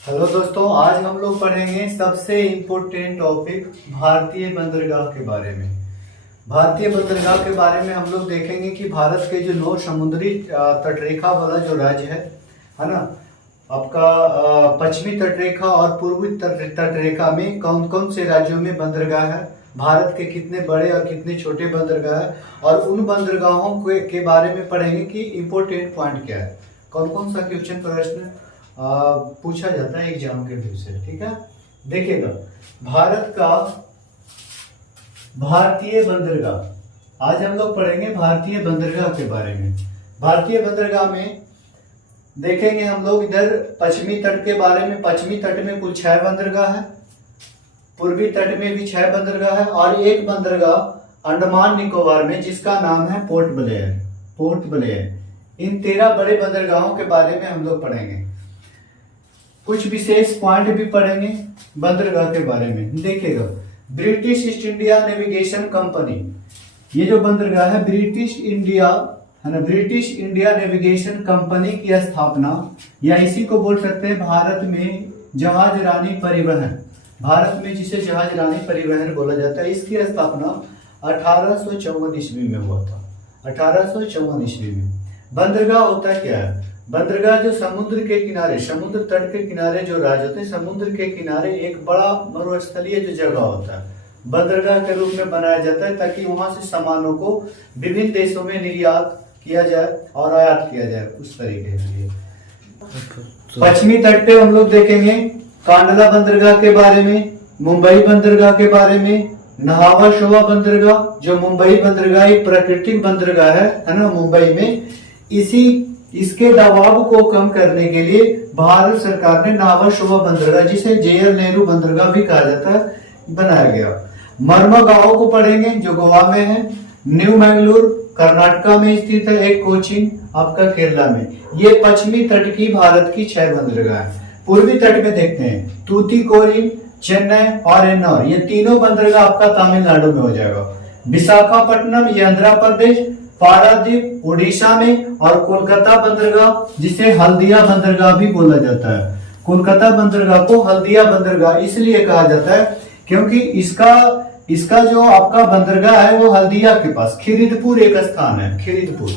Hello दोस्तों, आज हम लोग पढ़ेंगे सबसे इम्पोर्टेंट टॉपिक भारतीय बंदरगाह के बारे में। भारतीय बंदरगाह के बारे में हम लोग देखेंगे कि भारत के जो 9 समुद्री तटरेखा वाला जो राज्य है ना, आपका पश्चिमी तटरेखा और पूर्वी तटरेखा में कौन कौन से राज्यों में बंदरगाह है, भारत के कितने बड़े और कितने छोटे बंदरगाह है, और उन बंदरगाहों के बारे में पढ़ेंगे कि इम्पोर्टेंट पॉइंट क्या है, कौन कौन सा क्वेश्चन प्रश्न पूछा जाता है एग्जाम के व्यू से। ठीक है, देखिएगा भारत का भारतीय बंदरगाह, आज हम लोग पढ़ेंगे भारतीय बंदरगाह के बारे में। भारतीय बंदरगाह में देखेंगे हम लोग इधर पश्चिमी तट के बारे में। पश्चिमी तट में कुल 6 बंदरगाह है, पूर्वी तट में भी 6 बंदरगाह है, और एक बंदरगाह अंडमान निकोबार में जिसका नाम है पोर्ट ब्लेयर। पोर्ट ब्लेयर। इन 13 बड़े बंदरगाहों के बारे में हम लोग पढ़ेंगे। कुछ विशेष पॉइंट भी पढ़ेंगे बंदरगाह के बारे में। देखिएगा, British east India navigation company, ये जो बंदरगाह है ब्रिटिश इंडिया है ना, ब्रिटिश इंडिया नेविगेशन कंपनी की स्थापना, या इसी को बोल सकते हैं भारत में जहाज रानी परिवहन। भारत में जिसे जहाज रानी परिवहन बोला जाता है, इसकी स्थापना 1854 ईस्वी में हुआ था। 1854 ईस्वी में। बंदरगाह होता क्या है? बंदरगाह जो समुद्र के किनारे, समुद्र तट के किनारे जो राज्य होते हैं, समुद्र के किनारे एक बड़ा मरुस्थलीय जो जगह होता है, बंदरगाह के रूप में बनाया जाता है, ताकि वहां से सामानों को विभिन्न देशों में निर्यात किया जाए और आयात किया जाए, उस तरीके के लिए। पश्चिमी तट पे हम लोग देखेंगे कांडला बंदरगाह के बारे में, मुंबई बंदरगाह के बारे में, नहावा शोवा बंदरगाह जो मुंबई बंदरगाह एक प्राकृतिक बंदरगाह है ना मुंबई में। इसके दबाव को कम करने के लिए भारत सरकार ने नावा शोवा बंदरगाह, जिसे JL नेहरू बंदरगाह भी कहा जाता है, बनाया गया। मर्मागांव को पढ़ेंगे जो गोवा में है, न्यू मैंगलोर कर्नाटका में स्थित है, एक कोचीन आपका केरला में। ये पश्चिमी तट की भारत की 6 बंदरगाह है। पूर्वी तट में देखते हैं तूतीकोरिन, चेन्नई और एन्नौर, ये तीनों बंदरगाह आपका तमिलनाडु में हो जाएगा। विशाखापट्टनम ये आंध्र प्रदेश, पारादीप उड़ीसा में, और कोलकाता बंदरगाह जिसे हल्दिया बंदरगाह भी बोला जाता है। कोलकाता बंदरगाह को हल्दिया बंदरगाह इसलिए कहा जाता है क्योंकि इसका जो आपका बंदरगाह है वो हल्दिया के पास, खिरिदपुर एक स्थान है, खिरिदपुर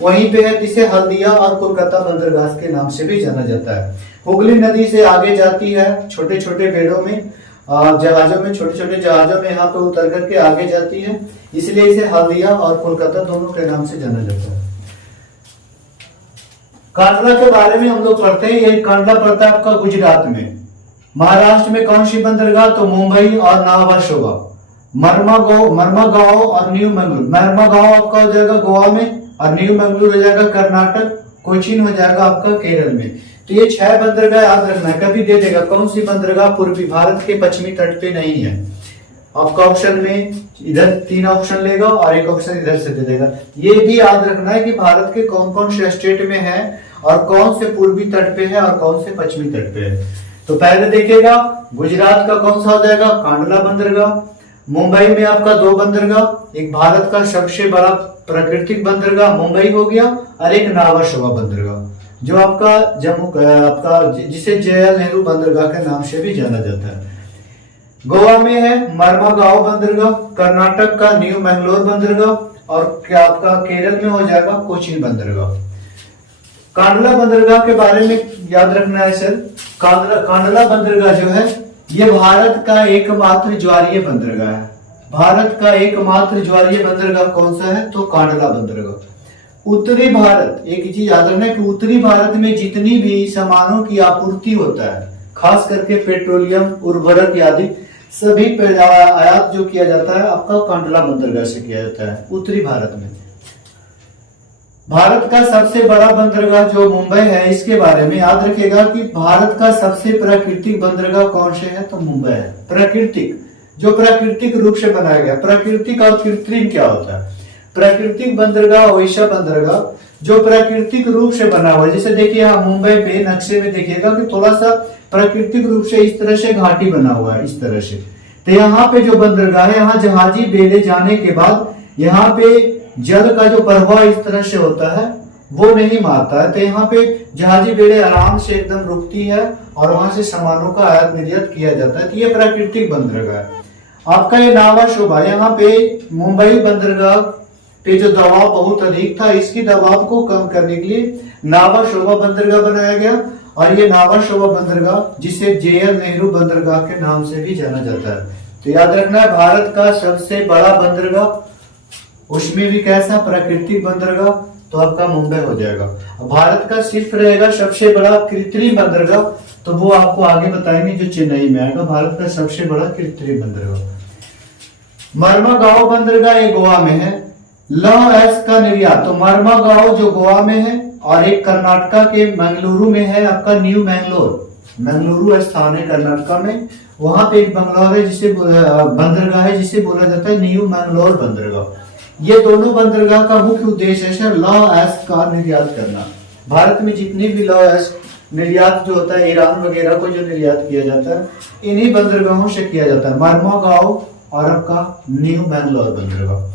वहीं पे है, जिसे हल्दिया और कोलकाता बंदरगाह के नाम से भी जाना जाता है। हुगली नदी से आगे जाती है, छोटे छोटे बेड़ों में, जहाजों में, छोटे छोटे जहाजों में यहाँ पे उतर करके आगे जाती है, इसलिए इसे हल्दिया और कोलकाता दोनों के नाम से जाना जाता है। कांडला के बारे में हम लोग पढ़ते हैं। ये कांडला पड़ता है आपका गुजरात में। महाराष्ट्र में कौन सी बंदरगाह? तो मुंबई और नावा शोवा। मर्मागांव और न्यू मैंगलोर। मर्मागांव आपका हो जाएगा गोवा में, और न्यू मैंगलोर हो जाएगा कर्नाटक, कोचीन हो जाएगा आपका केरल में। तो ये 6 बंदरगाह याद रखना है, कभी दे देगा कौन सी बंदरगाह पूर्वी भारत के पश्चिमी तट पे नहीं है। आपका ऑप्शन में इधर 3 ऑप्शन लेगा और एक ऑप्शन इधर से दे देगा। ये भी याद रखना है कि भारत के कौन कौन से स्टेट में है, और कौन से पूर्वी तट पे है और कौन से पश्चिमी तट पे है। तो पहले देखिएगा गुजरात का कौन सा हो जाएगा? कांडला बंदरगाह। मुंबई में आपका 2 बंदरगाह, एक भारत का सबसे बड़ा प्राकृतिक बंदरगाह मुंबई हो गया, और एक नावा शोवा बंदरगाह जो आपका जिसे JL नेहरू बंदरगाह के नाम से भी जाना जाता है। गोवा में है मर्मागांव बंदरगाह, कर्नाटक का न्यू मैंगलोर बंदरगाह, और क्या आपका केरल में हो जाएगा कोचीन बंदरगाह। कांडला बंदरगाह के बारे में याद रखना है सर, कांडला बंदरगाह जो है ये भारत का एकमात्र ज्वारीय बंदरगाह है। भारत का एकमात्र ज्वारीय बंदरगाह कौन सा है? तो कांडला बंदरगाह। उत्तरी भारत, एक चीज याद रखना है कि उत्तरी भारत में जितनी भी सामानों की आपूर्ति होता है, खास करके पेट्रोलियम, उर्वरक आदि सभी आयात जो किया जाता है आपका कांडला बंदरगाह से किया जाता है उत्तरी भारत में। भारत का सबसे बड़ा बंदरगाह जो मुंबई है, इसके बारे में याद रखिएगा कि भारत का सबसे प्राकृतिक बंदरगाह कौन से है? तो मुंबई है। प्राकृतिक, जो प्राकृतिक रूप से बनाया गया। प्राकृतिक और कृत्रिम क्या होता है? प्राकृतिक बंदरगाह वैसा बंदरगाह जो प्राकृतिक रूप से बना हुआ है। जैसे देखिए यहाँ मुंबई पे नक्शे में देखिएगा कि थोड़ा सा प्राकृतिक रूप से इस तरह से घाटी बना हुआ है, इस तरह से। तो यहाँ पे जो बंदरगाह है, यहाँ जहाजी बेड़े जाने के बाद यहाँ पे जल का जो प्रवाह इस तरह से होता है, वो नहीं मारता है। तो यहाँ पे जहाजी बेड़े आराम से एकदम रुकती है और वहां से सामानों का आयात निर्यात किया जाता है। तो ये प्राकृतिक बंदरगाह है। आपका ये नावा शोभा, यहाँ पे मुंबई बंदरगाह पे जो दबाव बहुत अधिक था, इसकी दबाव को कम करने के लिए नावा शोभा बंदरगाह बनाया गया। और ये नावा शोभा बंदरगाह जिसे जेएल नेहरू बंदरगाह के नाम से भी जाना जाता है। तो याद रखना है, भारत का सबसे बड़ा बंदरगाह, उसमें भी कैसा प्राकृतिक बंदरगाह, तो आपका मुंबई हो जाएगा। भारत का सिर्फ रहेगा सबसे बड़ा कृत्रिम बंदरगाह, तो वो आपको आगे बताएंगे जो चेन्नई में आएगा, भारत का सबसे बड़ा कृत्रिम बंदरगाह। मर्मागांव बंदरगाह ये गोवा में है। लौह अयस्क का निर्यात, तो मर्मागांव जो गोवा में है और एक कर्नाटका के मंगलुरु में है आपका न्यू मैंगलोर, मंगलुरु स्थान है कर्नाटका में, वहां पे एक बंगलौर है जिसे बंदरगाह है जिसे बोला जाता है न्यू मैंगलोर बंदरगाह। ये दोनों बंदरगाह का मुख्य उद्देश्य है सर लौह अयस्क का निर्यात करना। भारत में जितनी भी लौह अयस्क निर्यात जो होता है, ईरान वगैरह को जो निर्यात किया जाता है, इन्हीं बंदरगाहों से किया जाता है, मर्मागांव और आपका न्यू मैंगलोर बंदरगाह।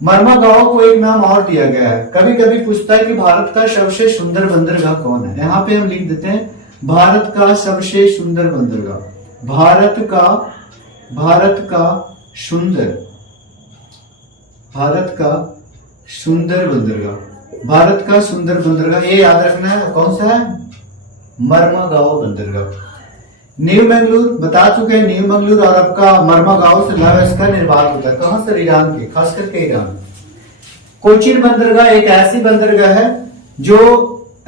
मर्मागांव को एक नाम और दिया गया है। कभी कभी पूछता है कि भारत का सबसे सुंदर बंदरगाह कौन है, यहाँ पे हम लिख देते हैं भारत का सबसे सुंदर बंदरगाह। भारत का सुंदर बंदरगाह, भारत का सुंदर बंदरगाह, ये याद रखना है कौन सा है, मर्मागांव बंदरगाह। न्यू मैंगलोर बता चुके हैं, न्यू मैंगलोर और आपका मर्मागांव से लौह अयस्क का निर्माण होता है। कहां से, ईरान के, खास करके ईरान। कोचीन बंदरगाह एक ऐसी बंदरगाह है जो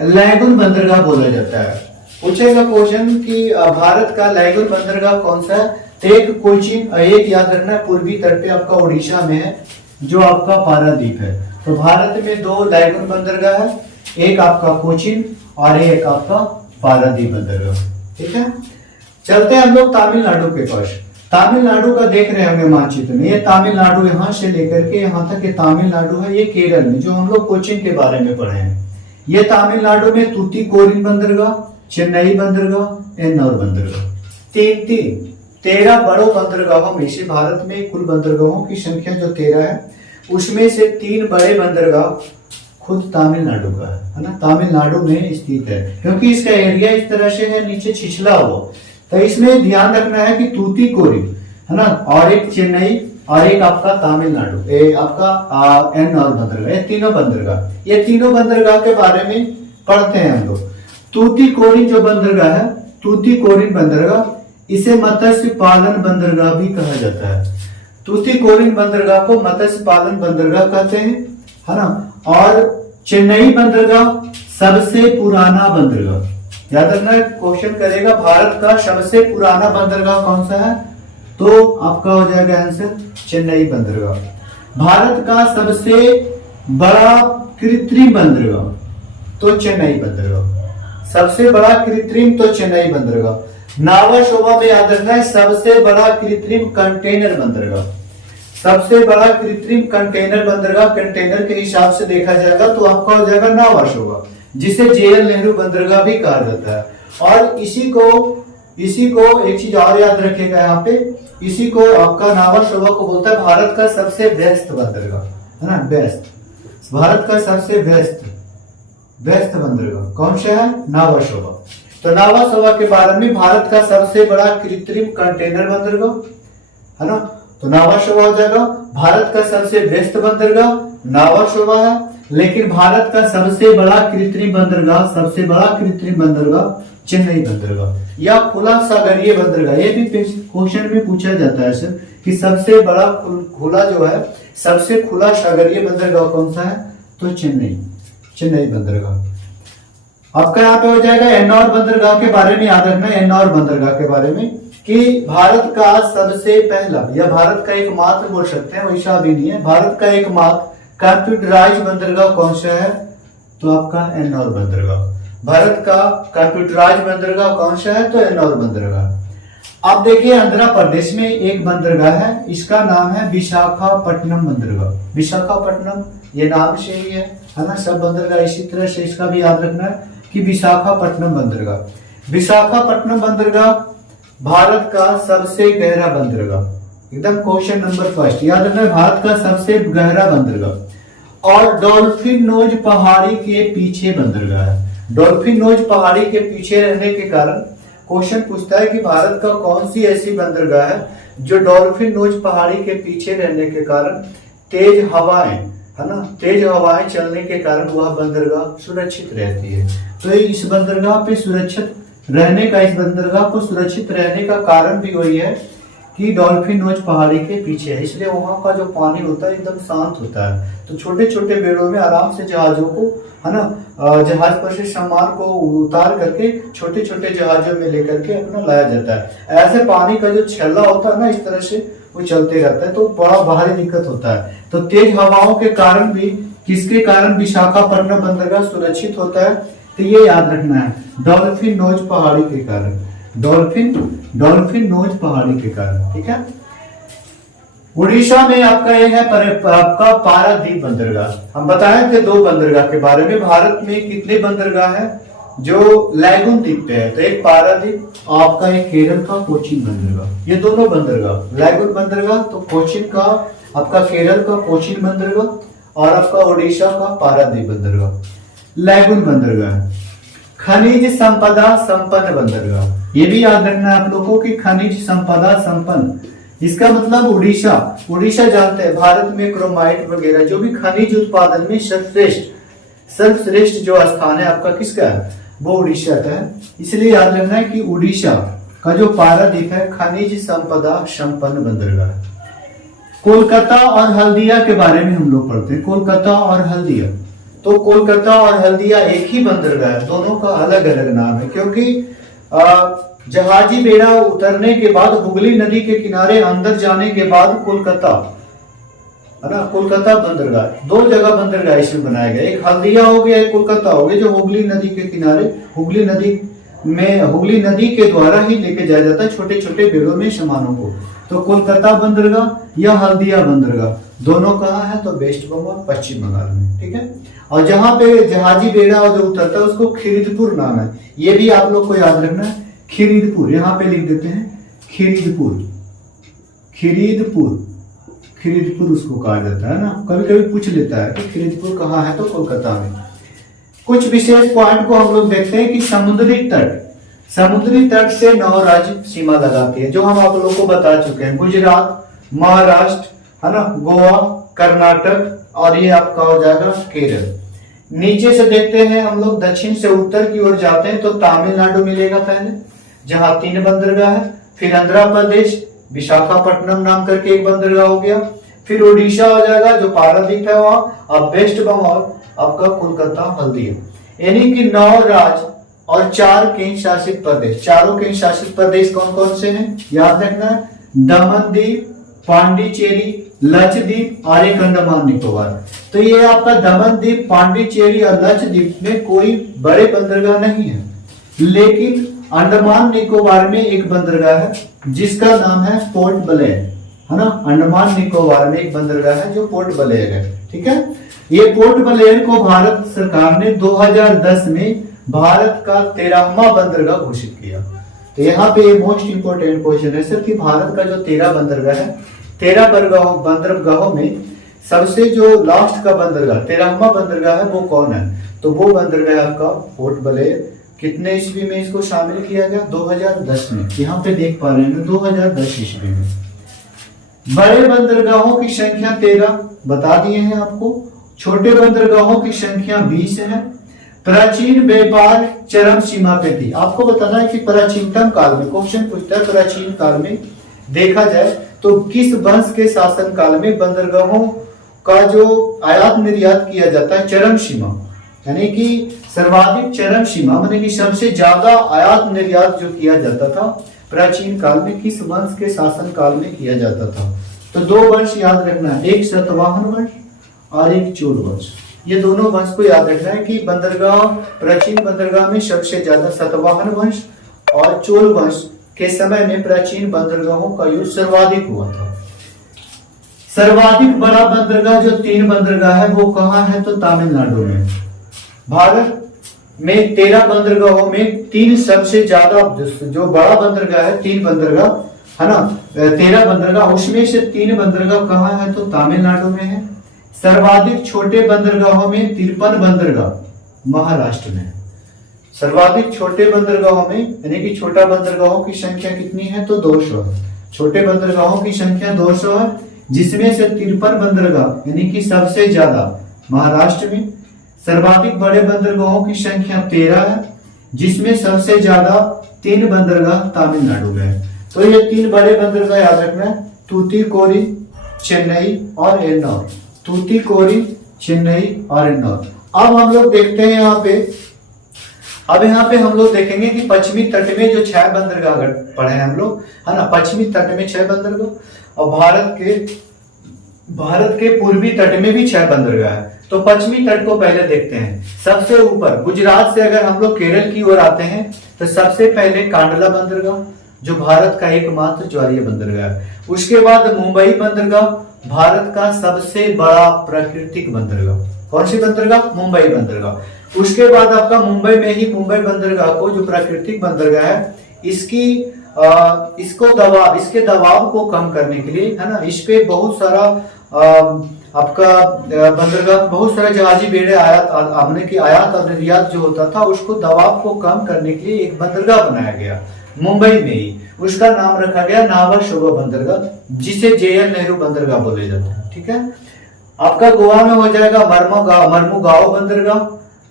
लैगून बंदरगाह बोला जाता है। पूछेगा क्वेश्चन कि भारत का लैगून बंदरगाह कौन सा है, तो एक कोचीन, एक याद रखना पूर्वी तट पे आपका उड़ीसा में है जो आपका पारादीप है। तो भारत में दो लैगून बंदरगाह है, एक आपका कोचीन और एक आपका पारादीप बंदरगाह। ठीक है, चलते हैं हम लोग तमिलनाडु के पास। तमिलनाडु का देख रहे होंगे मानचित्र में, ये तमिलनाडु यहाँ से लेकर के यहाँ तक ये तमिलनाडु है। ये केरल में जो हम लोग कोचीन के बारे में पढ़े हैं, ये तमिलनाडु में तूतीकोरिन बंदरगाह, चेन्नई बंदरगाह, एन्नौर बंदरगाह, 13 बड़ों बंदरगाहों में से भारत में कुल बंदरगाहों की संख्या जो 13 है, उसमें से 3 बड़े बंदरगाह खुद तमिलनाडु का है ना, तमिलनाडु में स्थित है। क्योंकि इसका एरिया इस तरह से है नीचे छिछला हुआ, तो इसमें ध्यान रखना है कि तूतीकोरिन है ना, और एक चेन्नई और एक आपका तमिलनाडु, आपका एन्नौर बंदरगाह, ये तीनों बंदरगाह के बारे में पढ़ते हैं हम लोग। तूतीकोरिन जो बंदरगाह है, तूतीकोरिन बंदरगाह, इसे मत्स्य पालन बंदरगाह भी कहा जाता है। तूतीकोरिन बंदरगाह को मत्स्य पालन बंदरगाह कहते हैं, है ना। और चेन्नई बंदरगाह सबसे पुराना बंदरगाह, याद रखना क्वेश्चन करेगा भारत का सबसे पुराना बंदरगाह कौन सा है, तो आपका हो जाएगा आंसर चेन्नई बंदरगाह। भारत का सबसे बड़ा कृत्रिम बंदरगाह, तो चेन्नई बंदरगाह, सबसे बड़ा कृत्रिम तो चेन्नई बंदरगाह। नावा शोभा में याद रखना है सबसे बड़ा कृत्रिम कंटेनर बंदरगाह, सबसे बड़ा कृत्रिम कंटेनर बंदरगाह, कंटेनर के हिसाब से देखा जाएगा तो आपका हो जाएगा नावा शोभा, जिसे जेएल नेहरू बंदरगाह भी कहा जाता है। और इसी को एक चीज और याद रखेगा यहाँ पे, इसी को आपका नावा शोभा को बोलता है भारत का सबसे व्यस्त बंदरगाह, है ना, व्यस्त, भारत का सबसे व्यस्त बंदरगाह कौन सा है, नावा शोभा। तो नावा शोभा के बारे में भारत का सबसे बड़ा कृत्रिम कंटेनर बंदरगाह, है ना, तो नावा शोभा हो जाएगा। भारत का सबसे व्यस्त बंदरगाह नावा शोभा है, लेकिन भारत का सबसे बड़ा कृत्रिम बंदरगाह चेन्नई बंदरगाह या खुला सागरीय बंदरगाह। ये भी क्वेश्चन में पूछा जाता है सर कि सबसे बड़ा खुला जो है, सबसे खुला सागरीय बंदरगाह कौन सा है, तो चेन्नई बंदरगाह। आपका यहाँ पे हो जाएगा एन्नौर बंदरगाह के बारे में याद रखना है, एन्नौर बंदरगाह के बारे में कि भारत का सबसे पहला या भारत का एकमात्र बोल सकते हैं, वैसा भी नहीं है, भारत का एकमात्र कंप्यूटराइज बंदरगाह कौन सा है, तो आपका एन्नौर बंदरगाह। भारत का कंप्यूटराइज बंदरगाह कौन सा है, तो एन्नौर बंदरगाह। अब देखिए आंध्र प्रदेश में एक बंदरगाह है, इसका नाम है विशाखापट्टनम बंदरगाह। विशाखापट्टनम ये नाम से ही है ना, सब बंदरगाह इसी तरह से, इसका भी याद रखना है कि विशाखापट्टनम बंदरगाह। विशाखापट्टनम बंदरगाह भारत का सबसे गहरा बंदरगाह, एकदम क्वेश्चन नंबर फर्स्ट याद रखना है, भारत का सबसे गहरा बंदरगाह। और डॉल्फिन नोज पहाड़ी के पीछे बंदरगाह है। डॉल्फिन नोज पहाड़ी के पीछे रहने के कारण क्वेश्चन पूछता है कि भारत का कौन सी ऐसी बंदरगाह है जो डॉल्फिन नोज पहाड़ी के पीछे रहने के कारण तेज हवाएं, है ना, तेज हवाएं चलने के कारण वह बंदरगाह सुरक्षित रहती है। तो इस बंदरगाह पे सुरक्षित रहने का, इस बंदरगाह को सुरक्षित रहने का कारण भी वही है कि डॉल्फिन नोज पहाड़ी के पीछे है, इसलिए वहां का जो पानी होता है एकदम शांत होता है। तो छोटे छोटे बेड़ों में आराम से जहाजों को, है ना, जहाज पर से सामान को उतार करके छोटे छोटे जहाजों में लेकर के अपना लाया जाता है। ऐसे पानी का जो छल्ला होता है ना, इस तरह से वो चलते रहता है, तो बड़ा भारी दिक्कत होता है। तो तेज हवाओं के कारण भी, किसके कारण विशाखापट्टनम बंदरगाह सुरक्षित होता है, तो ये याद रखना है, डॉल्फिन नोज पहाड़ी के कारण, डॉल्फिन नोज पहाड़ी के कारण। ठीक है। उड़ीसा में आपका ये है आपका पारादीप बंदरगाह। हम बताए थे 2 बंदरगाह के बारे में। भारत में कितने बंदरगाह है जो लैगून द्वीप पे है, तो एक पारादीप, आपका एक केरल का कोचीन बंदरगाह। ये दोनों बंदरगाह, लैगून बंदरगाह तो कोचीन का, आपका केरल का कोचीन बंदरगाह और आपका उड़ीसा का पारादीप बंदरगाह। लैगून बंदरगाह खनिज संपदा संपन्न बंदरगाह, ये भी याद रखना है आप लोगों की, खनिज संपदा संपन्न। इसका मतलब उड़ीसा जानते हैं भारत में क्रोमाइट वगैरह जो भी खनिज उत्पादन में सर्वश्रेष्ठ जो स्थान है आपका किसका है, वो उड़ीसा का है। इसलिए याद रखना है कि उड़ीसा का जो पारादीप है खनिज संपदा संपन्न बंदरगाह। कोलकाता और हल्दिया के बारे में हम लोग पढ़ते हैं। कोलकाता और हल्दिया, तो कोलकाता और हल्दिया एक ही बंदरगाह है, दोनों का अलग अलग नाम है, क्योंकि जहाजी बेड़ा उतरने के बाद हुगली नदी के किनारे अंदर जाने के बाद कोलकाता, है ना, कोलकाता बंदरगाह, 2 जगह बंदरगाह इसमें बनाया गया, एक हल्दिया हो गया, एक कोलकाता हो गया, जो हुगली नदी के किनारे, हुगली नदी के द्वारा ही लेके जाया जाता है छोटे छोटे बेड़ों में सामानों को। तो कोलकाता बंदरगाह या हल्दिया बंदरगाह दोनों कहाँ है, तो वेस्ट बंगाल, पश्चिम बंगाल में। ठीक है। और जहां पे जहाजी बेड़ा जो उतरता है उसको खिरीदपुर नाम है, ये भी आप लोग को याद रखना है, खिरीदपुर, यहाँ पे लिख देते हैं खिरीदपुर उसको कहा जाता है ना, कभी कभी पूछ लेता है कि खिरीदपुर कहाँ है, तो कोलकाता में। कुछ विशेष पॉइंट को हम लोग देखते हैं कि समुद्री तट से 9 राज्य सीमा लगाती है, जो हम आप लोग को बता चुके हैं, गुजरात, महाराष्ट्र, है ना, गोवा, कर्नाटक और ये आपका हो जाएगा केरल। नीचे से देखते हैं हम लोग, दक्षिण से उत्तर की ओर जाते हैं तो तमिलनाडु मिलेगा पहले, जहां 3 बंदरगाह है, फिर आंध्र प्रदेश, विशाखापट्टनम नाम करके एक बंदरगाह हो गया, फिर उड़ीसा हो जाएगा जो पारादीप है वहां, अब वेस्ट बंगाल आपका कोलकाता, हल्दिया, यानी कि 9 राज्य और 4 केंद्र शासित प्रदेश। चारों केंद्र शासित प्रदेश कौन कौन से हैं, याद रखना है, दमन दीप, पांडिचेरी, लक्षद्वीप और एक अंडमान निकोबार। तो ये आपका दमन द्वीप, पांडिचेरी और लक्षद्वीप में कोई बड़े बंदरगाह नहीं है, लेकिन अंडमान निकोबार में एक बंदरगाह है जिसका नाम है पोर्ट ब्लेयर, है ना। अंडमान निकोबार में एक बंदरगाह है जो पोर्ट ब्लेयर है। ठीक है। ये पोर्ट ब्लेयर को भारत सरकार ने 2010 में भारत का 13वां बंदरगाह घोषित किया। तो यहाँ पे ये मोस्ट इंपोर्टेंट क्वेश्चन है सर कि भारत का जो 13 बंदरगाह है, 13 बंदरगाहों में सबसे जो लास्ट का बंदरगाह 13वां बंदरगाह है वो कौन है, तो वो बंदरगाह आपका पोर्ट ब्लेयर। कितने ईस्वी में इसको शामिल किया गया, 2010 में। यहाँ पे देख पा रहे हैं 2010 ईस्वी में। बड़े बंदरगाहों की संख्या 13 बता दिए हैं आपको, छोटे बंदरगाहों की संख्या 20 है। प्राचीन व्यापार चरम सीमा पे थी। आपको बताना है कि प्राचीनतम काल में, क्वेश्चन पूछता है प्राचीन काल में देखा जाए तो किस वंश के शासन काल में बंदरगाहों का जो आयात निर्यात किया जाता है चरम सीमा, यानी कि सर्वाधिक चरम सीमा, माने कि सबसे ज्यादा आयात निर्यात जो किया जाता था प्राचीन काल में किस वंश के शासन काल में किया जाता था। तो 2 वंश याद रखना है, एक सातवाहन वंश और एक चोल वंश। ये दोनों वंश को याद रखना है कि बंदरगाह, प्राचीन बंदरगाह में सबसे ज्यादा सातवाहन वंश और चोल वंश के समय में प्राचीन बंदरगाहों का यूज सर्वाधिक हुआ था। सर्वाधिक बड़ा बंदरगाह जो 3 बंदरगाह है वो कहाँ है, तो तमिलनाडु में। भारत में 13 बंदरगाहों में 3 सबसे ज्यादा जो बड़ा बंदरगाह है, 3 बंदरगाह है ना, 13 बंदरगाह, उसमें से 3 बंदरगाह कहाँ है, तो तमिलनाडु में है। सर्वाधिक छोटे बंदरगाहों में 53 बंदरगाह महाराष्ट्र में। सर्वाधिक छोटे बंदरगाहों में यानी कि छोटा बंदरगाहों की संख्या कितनी है, तो 200 है। छोटे बंदरगाहों की संख्या 200 है, जिसमें से 53 बंदरगाह यानी कि सबसे ज्यादा महाराष्ट्र में। सर्वाधिक बड़े बंदरगाहों की संख्या 13 है, जिसमें सबसे ज्यादा 3 बंदरगाह तमिलनाडु में है। तो ये 3 बड़े बंदरगाह याद रखना है, तूतीकोरिन, चेन्नई और एन्नौर। तूतीकोरिन, चेन्नई और एन्नौर। अब हम लोग देखते हैं यहाँ पे हम लोग देखेंगे कि पश्चिमी तट में जो 6 बंदरगाह पड़े हैं हम लोग, है ना। पश्चिमी तट में 6 बंदरगाह और भारत के पूर्वी तट में भी 6 बंदरगाह है। तो पश्चिमी तट को पहले देखते हैं। सबसे ऊपर गुजरात से अगर हम लोग केरल की ओर आते हैं तो सबसे पहले कांडला बंदरगाह, जो भारत का एकमात्र ज्वारीय बंदरगाह है। उसके बाद मुंबई बंदरगाह, भारत का सबसे बड़ा प्राकृतिक बंदरगाह। कौन सी बंदरगाह? मुंबई बंदरगाह। उसके बाद आपका मुंबई में ही मुंबई बंदरगाह को, जो प्राकृतिक बंदरगाह है, इसके दबाव को कम करने के लिए, है ना, इस पे बहुत सारा आपका बंदरगाह, बहुत सारे जहाजी बेड़े आयात और निर्यात जो होता था, उसको दबाव को कम करने के लिए एक बंदरगाह बनाया गया मुंबई में ही। उसका नाम रखा गया नावा शोभा बंदरगाह, जिसे JL नेहरू बंदरगाह बोले जाते हैं। ठीक है। आपका गोवा में हो जाएगा मर्मुगांव बंदरगाह,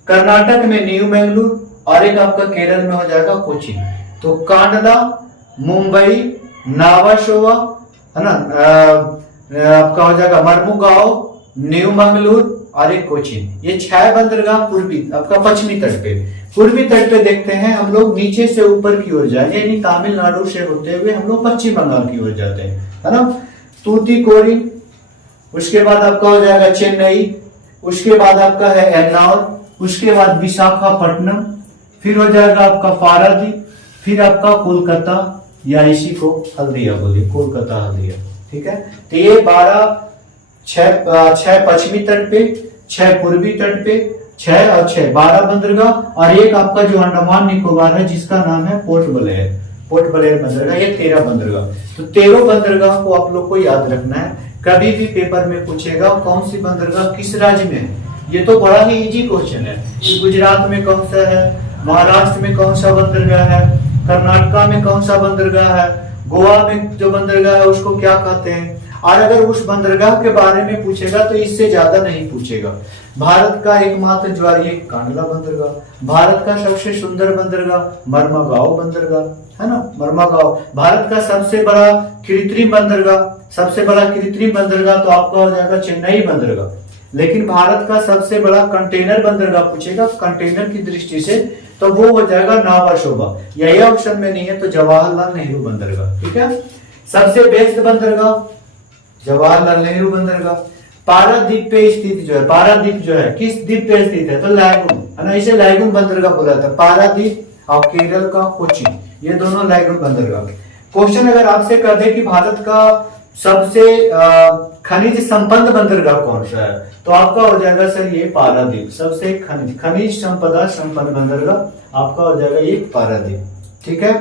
कर्नाटक में न्यू मैंगलोर और एक आपका केरल में हो जाएगा कोचीन। तो कांडला, मुंबई, नावा शोभा, है ना, आपका हो जाएगा मर्मुगांव, न्यू मंगलूर और एक कोचीन। ये 6 बंदरगाह आपका पश्चिमी तट पे। पूर्वी तट पे देखते हैं हम लोग, नीचे से ऊपर की ओर जाएंगे, यानी तमिलनाडु से होते हुए हम लोग पश्चिम बंगाल की ओर जाते हैं, है ना। तूतीकोरिन, उसके बाद आपका हो जाएगा चेन्नई, उसके बाद आपका है एन्नौर, उसके बाद विशाखापट्टनम, फिर हो जाएगा आपका पारादीप, फिर आपका कोलकाता, या इसी को हल्दिया बोलिए, कोलकाता हल्दिया। ठीक है। तो ये 6 पश्चिमी तट पे, 6 पूर्वी तट पे, 6 और 6 12 बंदरगाह, और एक आपका जो अंडमान निकोबार है जिसका नाम है पोर्ट ब्लेयर बंदरगाह। ये 13 बंदरगाह। तो 13 बंदरगाह को आप लोग को याद रखना है। कभी भी पेपर में पूछेगा कौन सी बंदरगाह किस राज्य में है, ये तो बड़ा ही इजी क्वेश्चन है कि गुजरात में कौन सा है, महाराष्ट्र में कौन सा बंदरगाह है, कर्नाटका में कौन सा बंदरगाह है, गोवा में जो बंदरगाह है उसको क्या कहते हैं। और अगर उस बंदरगाह के बारे में पूछेगा तो इससे ज्यादा नहीं पूछेगा। भारत का एकमात्र ज्वारीय कांडला बंदरगाह, भारत का सबसे सुंदर बंदरगाह मर्मुगांव बंदरगाह, है ना, मर्मुगांव। भारत का सबसे बड़ा कृत्रिम बंदरगाह तो आपका हो जाएगा चेन्नई बंदरगाह। लेकिन भारत का सबसे बड़ा कंटेनर बंदरगाह पूछेगा कंटेनर की दृष्टि से, तो वो हो जाएगा नावा शोभा। यही ऑप्शन में नहीं है तो जवाहरलाल नेहरू बंदरगाह। ठीक है। सबसे बेस्ट बंदरगाह जवाहरलाल नेहरू बंदरगाह। पारादीप पे स्थित जो है, पारादीप जो है किस द्वीप पे स्थित है, तो लैगून, है ना, इसे लैगून बंदरगाह बोला जाता है। पारादीप और केरल का कोचीन, ये दोनों लैगून बंदरगाह। क्वेश्चन अगर आपसे कर दे कि भारत का सबसे खनिज संपन्न बंदरगाह कौन सा है, तो आपका हो जाएगा सर ये पारादीप। सबसे खनिज संपदा संपन्न बंदरगाह आपका हो जाएगा ये पारादीप। ठीक है।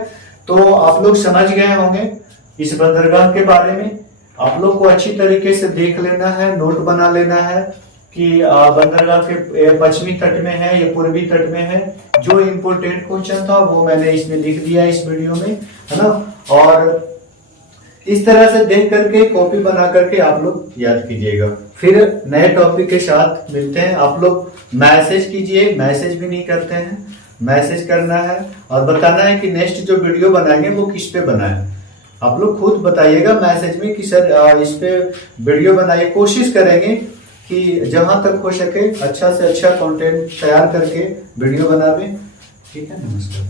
तो आप लोग समझ गए होंगे इस बंदरगाह के बारे में। आप लोग को अच्छी तरीके से देख लेना है, नोट बना लेना है कि बंदरगाह के पश्चिमी तट में है या पूर्वी तट में है। जो इम्पोर्टेंट क्वेश्चन था वो मैंने इसमें लिख दिया इस वीडियो में, है ना। और इस तरह से देख करके कॉपी बना करके आप लोग याद कीजिएगा। फिर नए टॉपिक के साथ मिलते हैं। आप लोग मैसेज कीजिए, मैसेज भी नहीं करते हैं, मैसेज करना है और बताना है कि नेक्स्ट जो वीडियो बनाएंगे वो किस पे बनाए। आप लोग खुद बताइएगा मैसेज में कि सर इस पे वीडियो बनाइए। कोशिश करेंगे कि जहां तक हो सके अच्छा से अच्छा कंटेंट तैयार करके वीडियो बनावे। ठीक है। नमस्कार।